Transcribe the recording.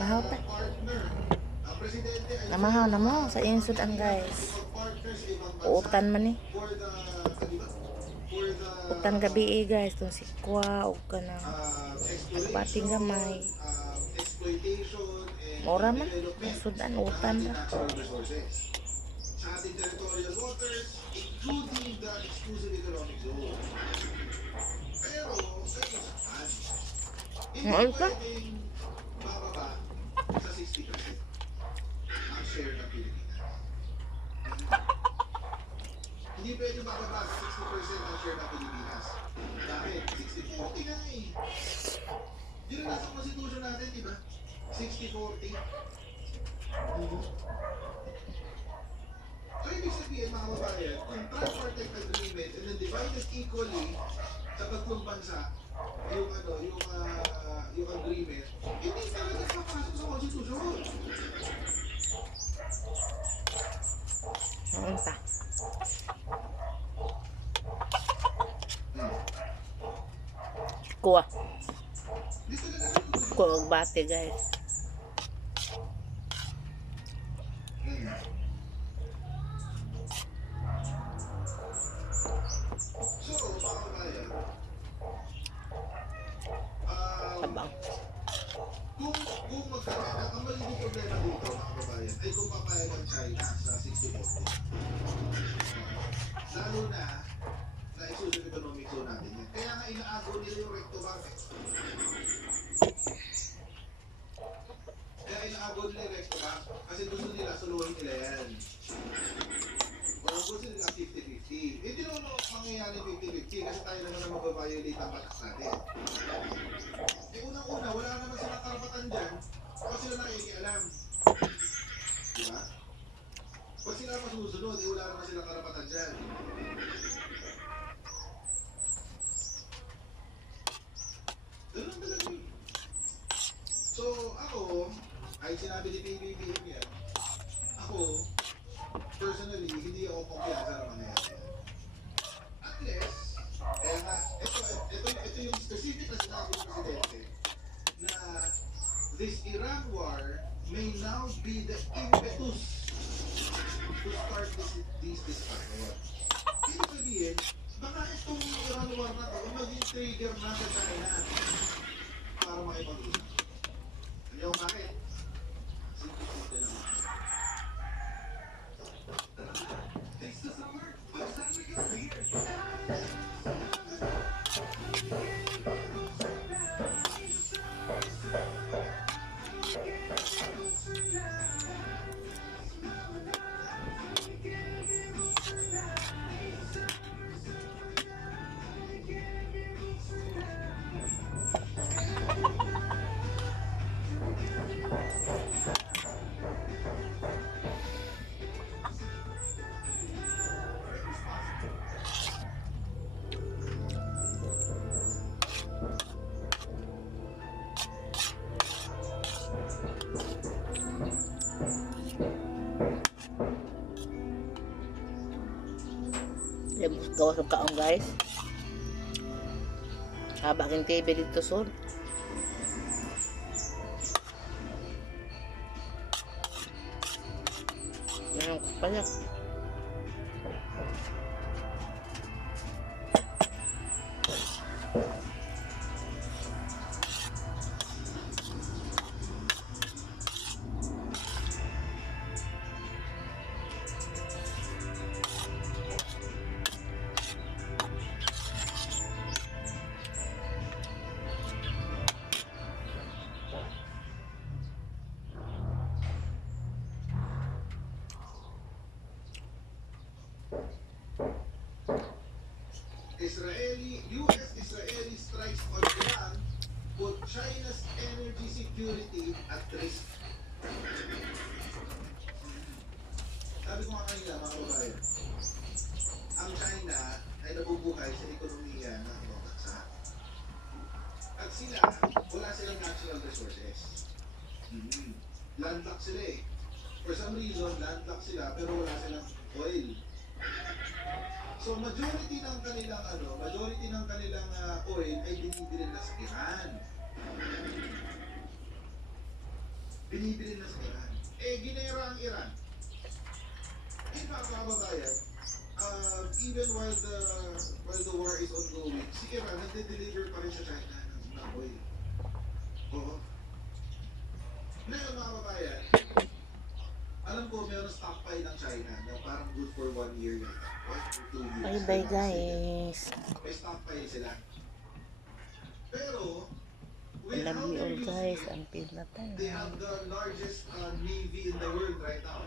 Mahaw pa. Namahaw na mo sa insud ang guys. Uutan man ni. Utan gabi guys. Itong sikwa o ka na. Pating gamay. Mura man. Sudan, utan na. Sa ating territorial waters, including the exclusive economic zone. Pero, sa isahan, hindi pwedeng bababa sa 60% ang share ng Pilipinas. Hindi pwedeng bababa sa 60% ang share ng Pilipinas. Bakit? 60-40 nga eh. Yun ang nasa constitution natin, di ba? 60-40. So, ibig sabihin, mga kababayan, kung tripartite agreement and then divided equally sa tatlong bansa, yung agreement, hindi talaga papasok sa constitution. Noon pa. Kuha. Kuha og bate guys. Abang. Kung magkakaroon, ang magiging problema dito, mga kababayan, ay kung papayag ang China sa 60-40. Lalo na exclusive economic zone natin yan. Kaya nga inaagaw nila yung recto bank. Kaya inaagaw nila yung recto bank kasi gusto nila suluhin nila yan. O gusto nila 50-50. Hindi naman mangyayari 50-50 kasi tayo naman ang mag-violate ang batas natin. Eh unang-una, wala naman silang karapatan dyan o sila nakikialam. Diba? Pag sila masusunod, eh wala naman silang karapatan dyan. Ganun talaga yun. So, ako, ay sinabi ni PBBM yan, ako, personally, hindi ako kumpiyansa naman yan. Unless, kaya nga, ito yung specific na sinabi ng Presidente, na this Iran war may now be the impetus to start these discussions. Ibig sabihin, baka itong Iran war na ito maging trigger na sa China para makipag-usap. Alam niyo bakit? Simple naman. Thanks to summer, it's time to go here. Gawas ng kaong guys. Haba king TV dito son. Yan ko pala. US-Israeli strikes on Iran put China's energy security at risk. Sabi ko nga kanina, mga kababayan, ang China ay nabubuhay sa ekonomiya ng ibang bansa. At sila, wala silang natural resources. Landlocked sila eh. For some reason, landlocked sila pero wala silang oil. So majority ng kanilang oil ay binibili na sa Iran. binibili na sa Iran. Ginera ang Iran. In fact, mga kababayan, even while the war is ongoing, si Iran nagde-deliver pa rin sa China ng oil. Oo. Ngayon, mga kababayan, alam ko meron stockpile ng China na parang good for 1 year yata. 1 or 2 years. Bye bye guys. May stockpile sila. Pero, I with love how you they're all using guys. it, Until na they tayo. have the largest navy in the world right now.